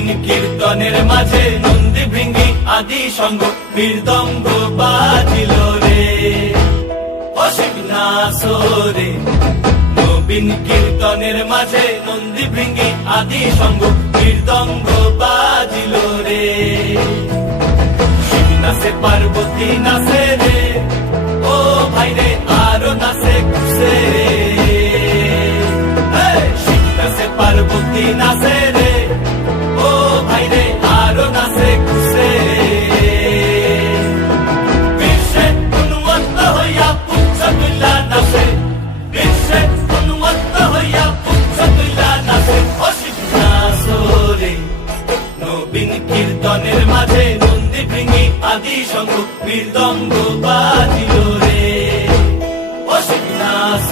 নবীন কীর্তনের মাঝে নন্দী ভৃঙ্গি আদি সঙ্গ মৃদঙ্গ বাজিল রে অসিক নাসরে। নবীন কীর্তনের মাঝে নন্দী ভৃঙ্গি আদি সঙ্গ মৃদঙ্গ বাজিল রে। শিব নাচে পার্বতী নাচে রে, ও ভাই রে আরো নাচে খুশে রে। শিব নাচে পার্বতী নাচে রে, ও ভাই রে আরো নাচে খুশে। বিশ্বে উন্মত্ত হইয়া পুচ্ছ তুল্লা নাচে, বিশ্বে উন্মত্ত হইয়া পুচ্ছ তুল্লা নাচে অসিক নাচরে। নবীন কীর্তনের মাঝে নন্দী ভৃঙ্গি আদি সঙ্গ মৃদঙ্গ বাজিল রে অসিক নাচ।